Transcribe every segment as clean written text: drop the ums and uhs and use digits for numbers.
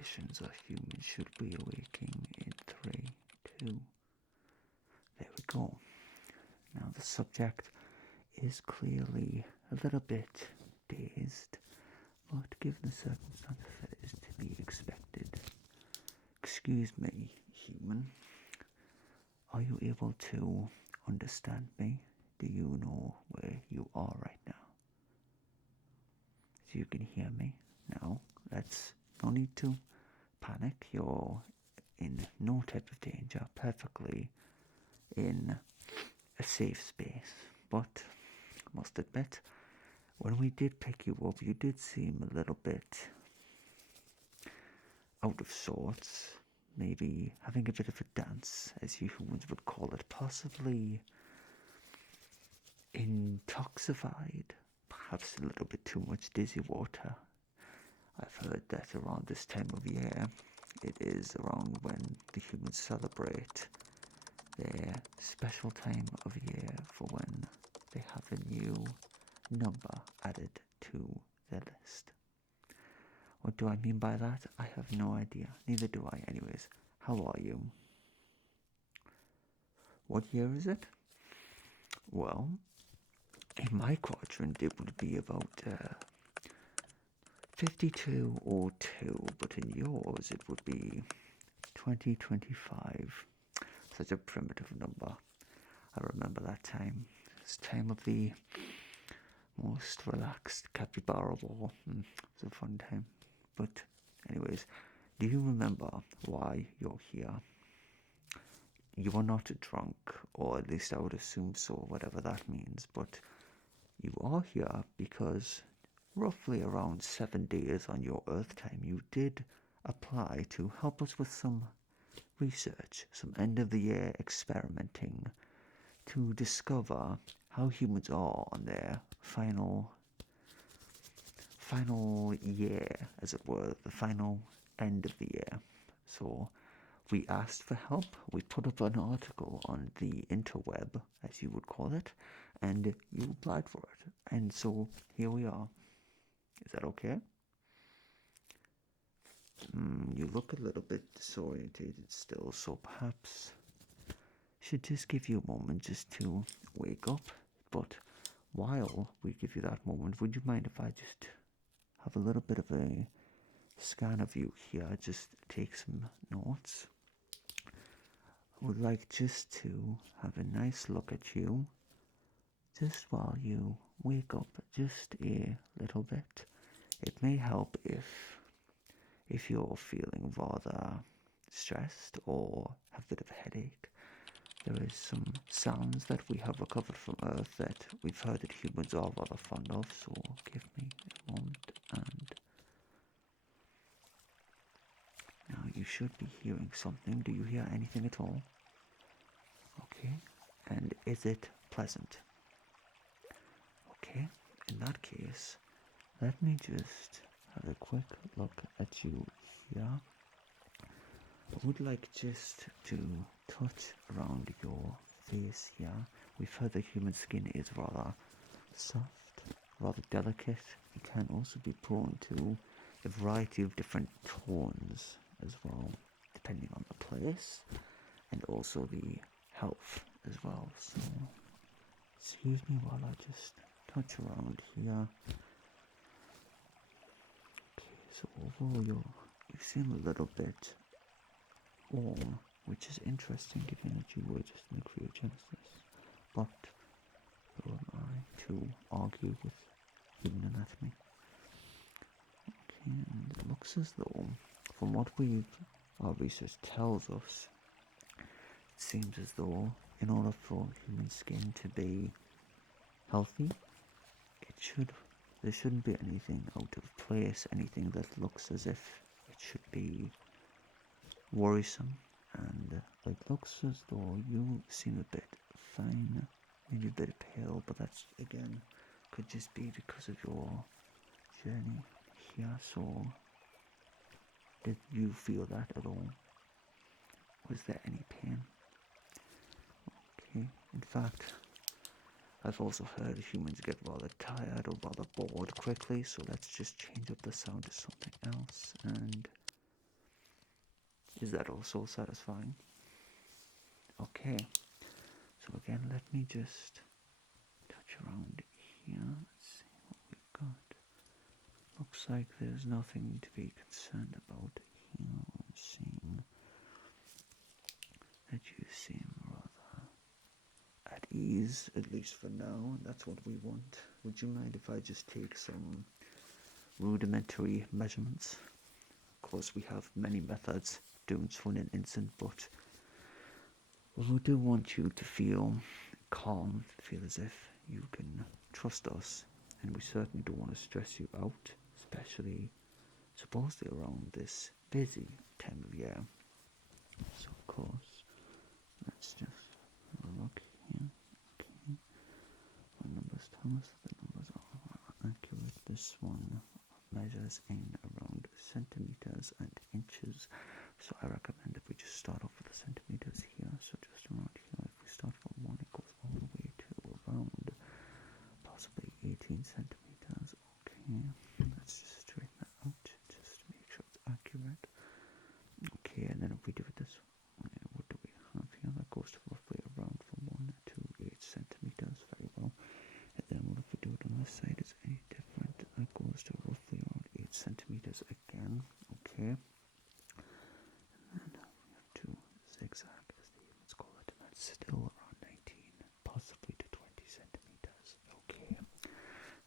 civilizations or humans should be awaking in 3, 2. There we go. Now the subject is clearly a little bit dazed, but given the circumstances, that is to be expected. Excuse me, human. Are you able to understand me? Do you know where you are right now? So you can hear me now. No need to panic. You're in no type of danger. Perfectly in a safe space. But I must admit, when we did pick you up, you did seem a little bit out of sorts. Maybe having a bit of a dance, as you humans would call it. Possibly intoxified. Perhaps a little bit too much dizzy water. I've heard that around this time of year, it is around when the humans celebrate their special time of year for when they have a new number added to their list. What do I mean by that? I have no idea. Neither do I. Anyways, how are you? What year is it? Well, in my quadrant it would be about 5202, but in yours it would be 2025. Such a primitive number. I remember that time. It's time of the most relaxed capybara war. It was a fun time. But anyways, do you remember why you're here? You are not drunk, or at least I would assume so, whatever that means, but you are here because roughly around 7 days on your Earth time, you did apply to help us with some research, some end of the year experimenting to discover how humans are on their final year, as it were, the final end of the year. So we asked for help. We put up an article on the interweb, as you would call it, and you applied for it. And so here we are. Is that okay? You look a little bit disorientated still, so perhaps I should just give you a moment just to wake up. But while we give you that moment, would you mind if I just have a little bit of a scan of you here, just take some notes? I would like just to have a nice look at you, just while you wake up just a little bit. It may help if you're feeling rather stressed or have a bit of a headache. There is some sounds that we have recovered from Earth that we've heard that humans are rather fond of, so give me a moment. And now you should be hearing something. Do you hear anything at all? Okay, and is it pleasant? Okay, in that case, let me just have a quick look at you here. I would like just to touch around your face here. We've heard that human skin is rather soft, rather delicate. It can also be prone to a variety of different tones as well, depending on the place and also the health as well. So, excuse me while I just touch around here. Okay, so overall you seem a little bit warm, which is interesting given that you were just in the cryogenesis. But who am I to argue with human anatomy? Okay, and it looks as though, from what our research tells us, it seems as though in order for human skin to be healthy, there shouldn't be anything out of place, anything that looks as if it should be worrisome. And it looks as though you seem a bit fine, maybe a bit pale, but that's again could just be because of your journey here. So did you feel that at all? Was there any pain? Okay, in fact, I've also heard humans get rather tired or rather bored quickly, so let's just change up the sound to something else. And Is that also satisfying? Okay, so again, let me just touch around here. Let's see what we've got. Looks like there's nothing to be concerned about here. I'm seeing that you seem rather at ease, at least for now, and that's what we want. Would you mind if I just take some rudimentary measurements? Of course, we have many methods doing so in an instant, but we do want you to feel calm, feel as if you can trust us, and we certainly don't want to stress you out, especially supposedly around this busy time of year. So of course, let's just have a look here. Okay, what numbers tell us that the numbers are accurate. This one measures in around centimeters and inches, so I recommend if we just start off with the centimeters here. So just around here, if we start from 1, it goes all the way to around possibly 18 centimeters. Okay, let's just straighten that out just to make sure it's accurate. Okay, and then if we do it this way, what do we have here? That goes to roughly around from 1 to 8 centimeters. Very well. And then what if we do it on this side? Is any different? That goes to roughly around 8 centimeters again. Okay. And then we have to zigzag, as the humans call it, and that's still around 19, possibly to 20 centimeters. Okay.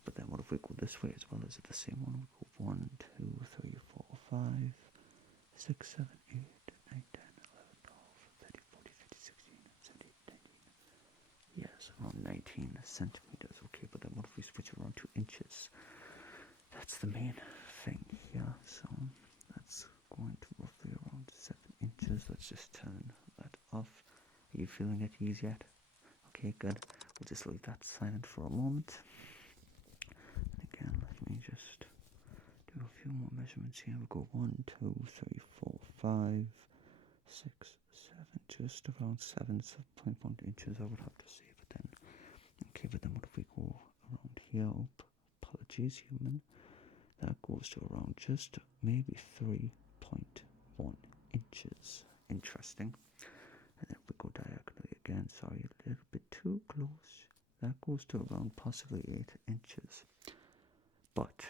But then what if we go this way as well? Is it the same one? We go 1, 2, 3, 4, 5, 6, 7, 8, 9, 10, 11, 12, 13, 14, 15, 16, 17, 19. Yes, around 19 centimeters. Okay, but then what if we switch around to inches? That's the main thing here. So that's going to roughly around 7 inches. Let's just turn that off. Are you feeling at ease yet? Okay, good. We'll just leave that silent for a moment. And again, let me just do a few more measurements here. We'll go 1, 2, 3, 4, 5, 6, 7, just around 7.1 inches, I would have to say. But then, okay, but then what if we go around here? Oh, apologies, human. That goes to around just maybe 3.1 inches. Interesting. And then we go diagonally again. Sorry, a little bit too close. That goes to around possibly 8 inches. But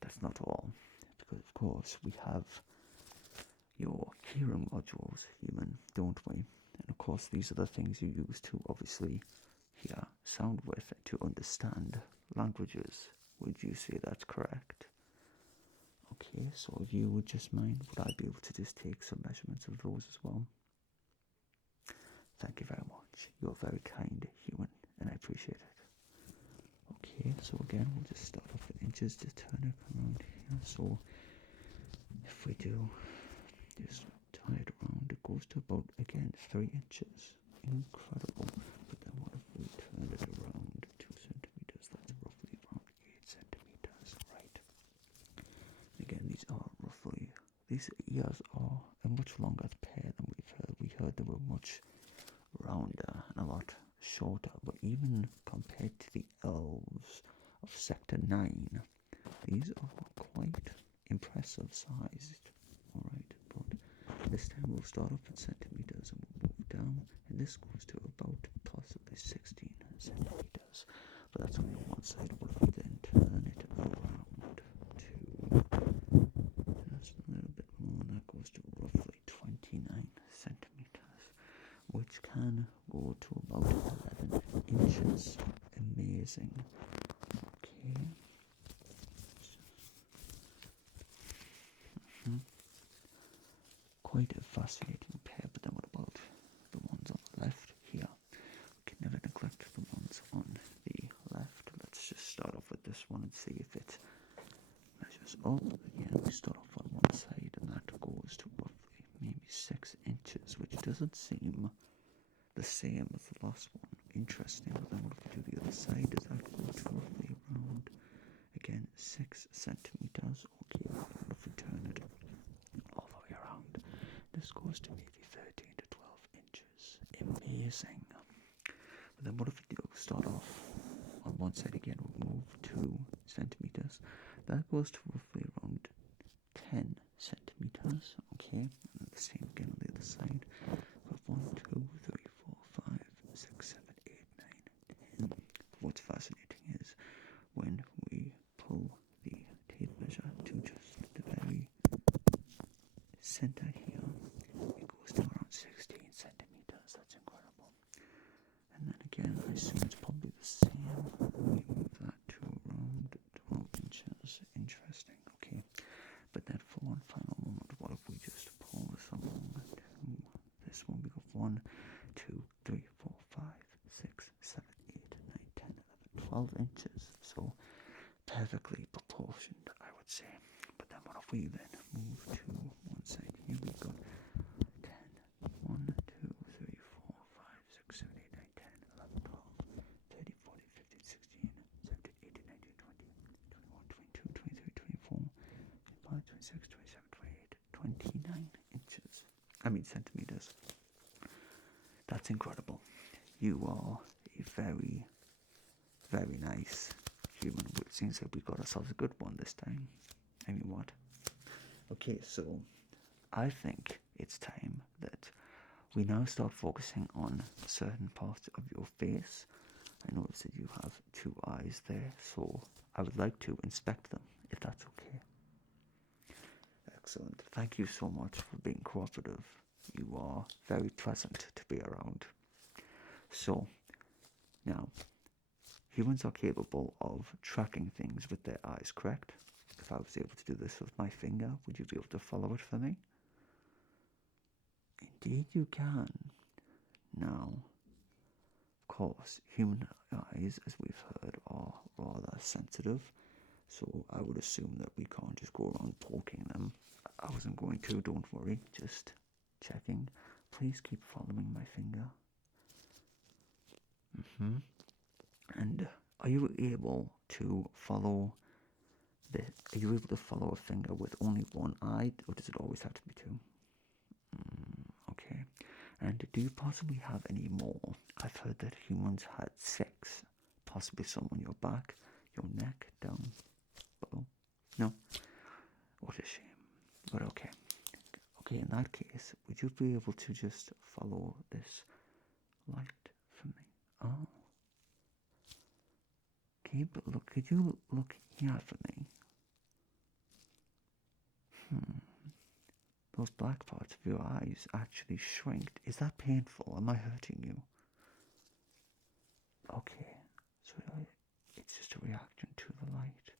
that's not all, because of course we have your hearing modules, human, don't we? And of course these are the things you use to obviously hear sound with and to understand languages. Would you say that's correct? Okay, so if you would just mind, would I be able to just take some measurements of those as well? Thank you very much. You're very kind, human, and I appreciate it. Okay, so again, we'll just start off with inches, just turn it around here. So if we do just tie it around, it goes to about, again, 3 inches. Incredible. But then what if we turn it around 2 centimeters? That's roughly around 8 centimeters, right? Again, these ears are a much longer pair than we've heard. We heard they were much rounder and a lot shorter, but even compared to the elves of Sector 9, these are quite impressive sized. Alright, but this time we'll start off at centimeters and we'll move down, and this goes to about possibly 16 centimeters. But that's only on one side. What if we then turn it around to just a little bit more, and that goes to roughly 29 centimeters, which can go to about 11 inches. Amazing. Okay. Quite a fascinating pair, but then what about the ones on the left here? We can never neglect the ones on the left. Let's just start off with this one and see if it measures up. Again, we start off on one side, and that goes to roughly maybe 6 inches, which doesn't seem the same as the last one. Interesting. But then what if we do the other side? Does that go to roughly around, again, 6 centimeters? Okay, what if we turn it all the way around? This goes to maybe 13 to 12 inches. Amazing. But then what if we do start off on one side again? We'll move 2 centimeters. That goes to roughly around 10 centimeters. Okay, and the same again on the other side. But 1, 2, 3, 4, 5, 6, 7, 8, 9, 10. What's fascinating is when we pull the tape measure to just the very center here, it goes to around 16 centimeters. That's incredible. And then again, I assume it's probably the same. We move that to around 12 inches. Interesting. Okay. But then for one final moment, what if we just pull this along to this one? We go 1, 2, 3, 4, 5, 6, 7, 8, 9, 10, 11, 12 inches. So perfectly proportioned, I would say. But then what if we then move to one side here? We got 10, 1, 2, 3, 4, 5, 6, 7, 8, 9, 10, 11, 12, 13, 14, 15, 16, 17, 18, 19, 20, 21, 22, 23, 24, 25, 26, 27, 28, 29 inches. I mean centimeters. That's incredible. You are a very, very nice human. It seems like we got ourselves a good one this time. I mean, what? Okay, so I think it's time that we now start focusing on certain parts of your face. I notice that you have 2 eyes there, so I would like to inspect them, if that's okay. Excellent. Thank you so much for being cooperative. You are very pleasant to be around. So, now, humans are capable of tracking things with their eyes, correct? If I was able to do this with my finger, would you be able to follow it for me? Indeed you can. Now, of course, human eyes, as we've heard, are rather sensitive, so I would assume that we can't just go around poking them. I wasn't going to, don't worry, just checking. Please keep following my finger. And are you able to follow are you able to follow a finger with only one eye, or does it always have to be 2? Okay. And do you possibly have any more? I've heard that humans had 6, possibly some on your back, your neck, down below. No? What a shame. But okay. Okay, in that case, would you be able to just follow this light for me? Oh. Okay, but look, could you look here for me? Those black parts of your eyes actually shrinked. Is that painful? Am I hurting you? Okay, so it's just a reaction to the light.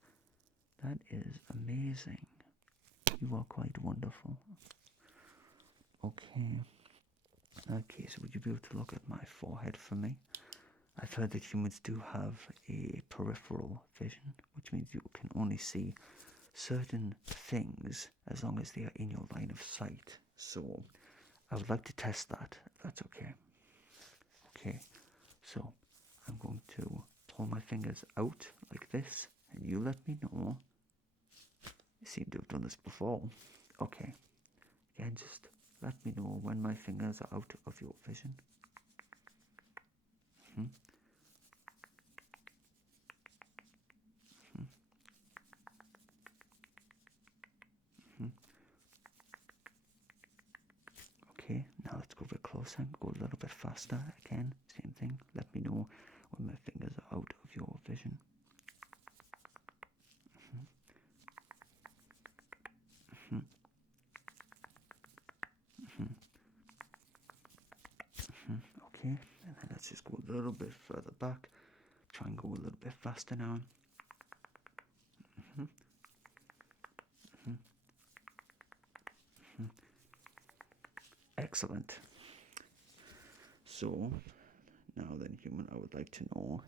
That is amazing. You are quite wonderful. Okay, in that case, would you be able to look at my forehead for me? I've heard that humans do have a peripheral vision, which means you can only see certain things as long as they are in your line of sight. So I would like to test that, if that's okay. Okay, so I'm going to pull my fingers out like this, and you let me know. You seem to have done this before. Okay, again, just let me know when my fingers are out of your vision. Okay, now let's go a bit closer and go a little bit faster. Again, same thing. Let me know when my fingers are out of your vision. Okay, and then let's just go a little bit further back. Try and go a little bit faster now. Excellent. So, now then, human, I would like to know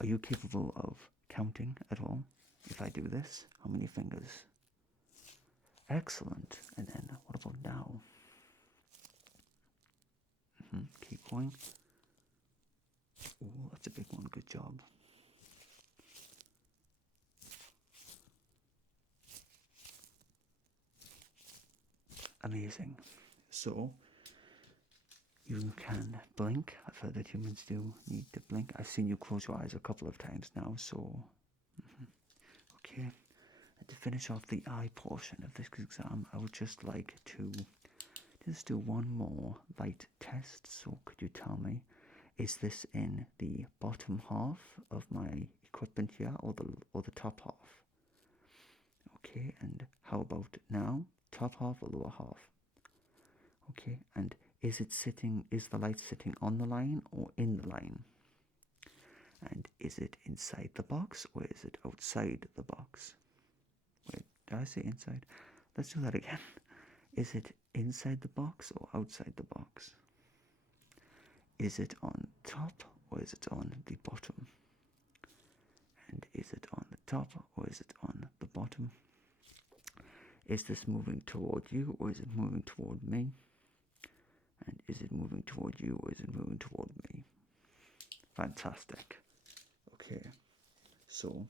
are you capable of counting at all? If I do this, how many fingers? Excellent. And then, what about now? Keep going. Oh, that's a big one. Good job. Amazing. So, you can blink. I've heard that humans do need to blink. I've seen you close your eyes a couple of times now, so... Okay. And to finish off the eye portion of this exam, I would just like to just do one more light test. So could you tell me, is this in the bottom half of my equipment here, or the top half? Okay, and how about now? Top half or lower half? Okay, and is the light sitting on the line or in the line? And is it inside the box or is it outside the box? Wait, did I say inside? Let's do that again. Is it inside the box or outside the box? Is it on top or is it on the bottom? And is it on the top or is it on the bottom? Is this moving toward you or is it moving toward me? And is it moving toward you or is it moving toward me? Fantastic. Okay, so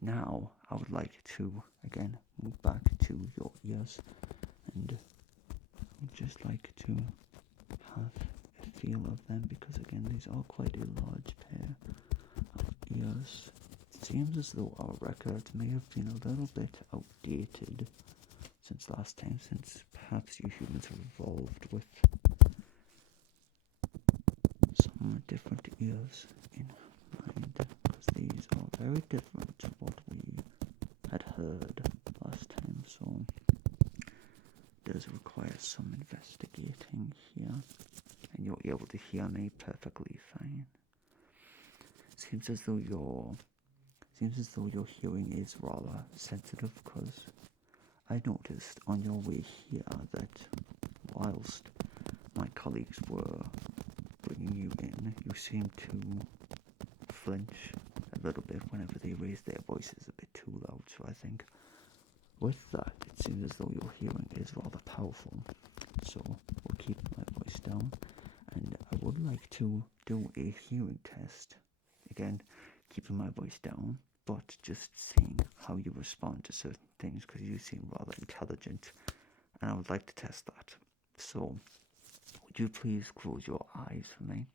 now I would like to again move back to your ears, and I would just like to have a feel of them, because again these are quite a large pair of ears. It seems as though our records may have been a little bit outdated since last time, since perhaps you humans have evolved with some different ears in mind, because these are very different to what we had heard last time, so it does require some investigating here, and you're able to hear me perfectly fine. Seems as though your hearing is rather sensitive, because I noticed on your way here that whilst my colleagues were bringing you in, you seemed to flinch a little bit whenever they raised their voices a bit too loud. So I think with that, it seems as though your hearing is rather powerful. So we'll keep my voice down, and I would like to do a hearing test. Again, keeping my voice down, but just seeing how you respond to certain things, because you seem rather intelligent, and I would like to test that. So would you please close your eyes for me?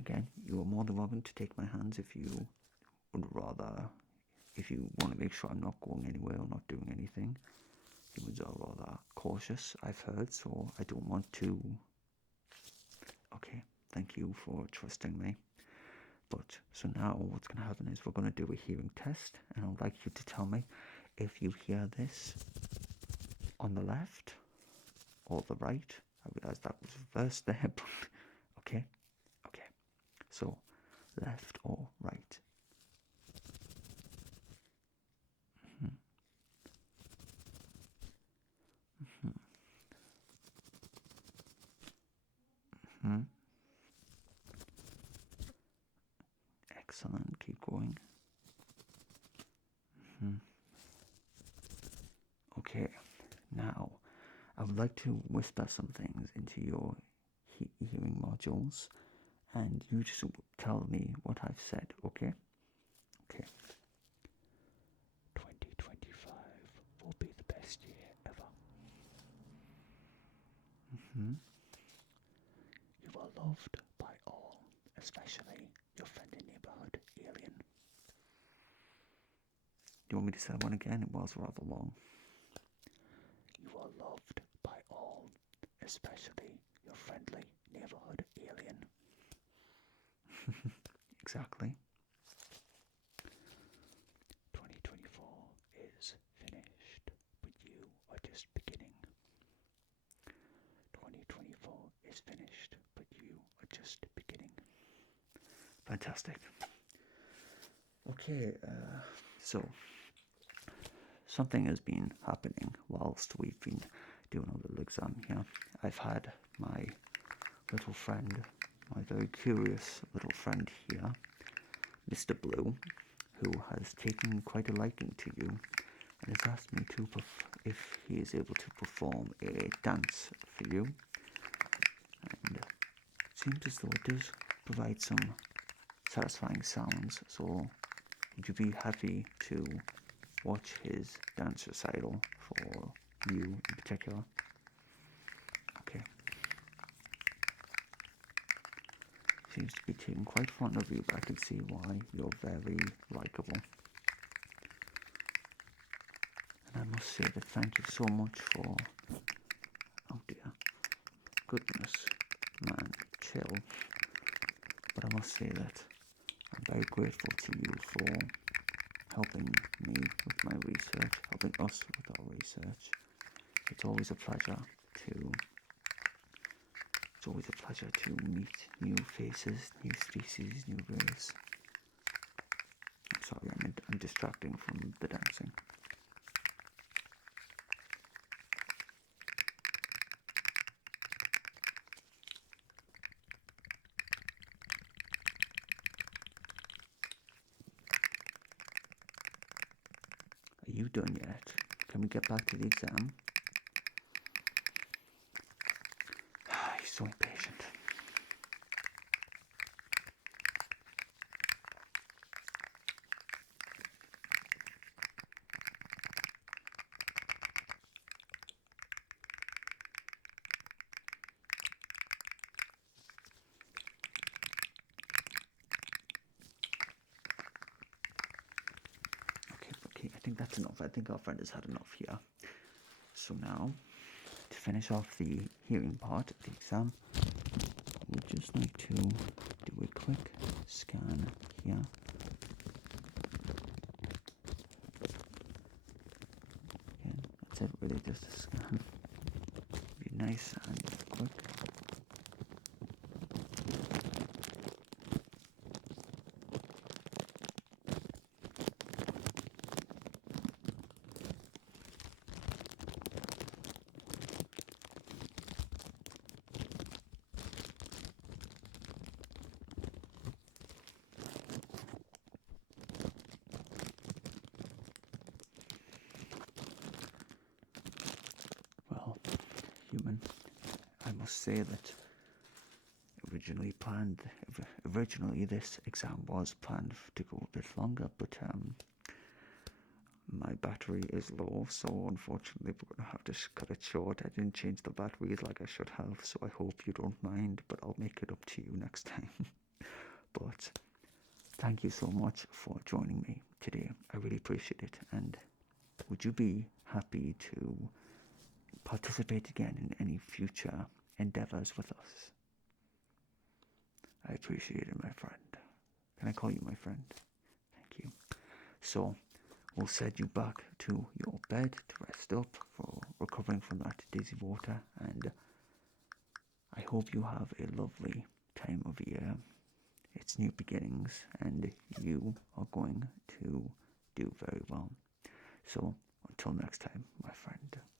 Again, you are more than welcome to take my hands if you would rather, if you want to make sure I'm not going anywhere or not doing anything. Humans are rather cautious, I've heard, so I don't want to. Okay, thank you for trusting me. But, so now what's going to happen is we're going to do a hearing test, and I'd like you to tell me if you hear this on the left or the right. I realised that was reversed there, but okay. So, left or right? Excellent, keep going. Okay, now I would like to whisper some things into your hearing modules, and you just tell me what I've said, okay? Okay. 2025 will be the best year ever. You are loved by all, especially your friendly neighborhood alien. Do you want me to say that one again? It was rather long. You are loved by all, especially your friendly neighborhood alien. Exactly. 2024 is finished, but you are just beginning. 2024 is finished, but you are just beginning. Fantastic. Okay, so something has been happening whilst we've been doing a little exam here. I've had my little friend, my very curious little friend here, Mr. Blue, who has taken quite a liking to you and has asked me to if he is able to perform a dance for you. And it seems as though it does provide some satisfying sounds, so would you be happy to watch his dance recital for you in particular? Okay. Seems to be taking quite fond of you, but I can see why. You're very likable. must say that thank you so much for, oh dear, goodness, man, chill. But I must say that I'm very grateful to you for helping me with my research, helping us with our research. It's always a pleasure to meet new faces, new species, new race. I'm sorry, I'm distracting from the dancing. Are you done yet? Can we get back to the exam? He's so impatient. Okay, I think that's enough. I think our friend has had enough here. So now, to finish off the hearing part of the exam, we'd just like to do a quick scan here. Again, that's it, really just a scan. Be nice and quick. Well, human, I must say that originally this exam was planned to go a bit longer, but my battery is low, so unfortunately we're going to have to cut it short. I didn't change the batteries like I should have, so I hope you don't mind, but I'll make it up to you next time. But thank you so much for joining me today. I really appreciate it, and would you be happy to participate again in any future endeavors with us? I appreciate it, my friend. Can I call you my friend? Thank you. So, we'll send you back to your bed to rest up for recovering from that dizzy water, and I hope you have a lovely time of year. It's new beginnings, and you are going to do very well. So, until next time, my friend.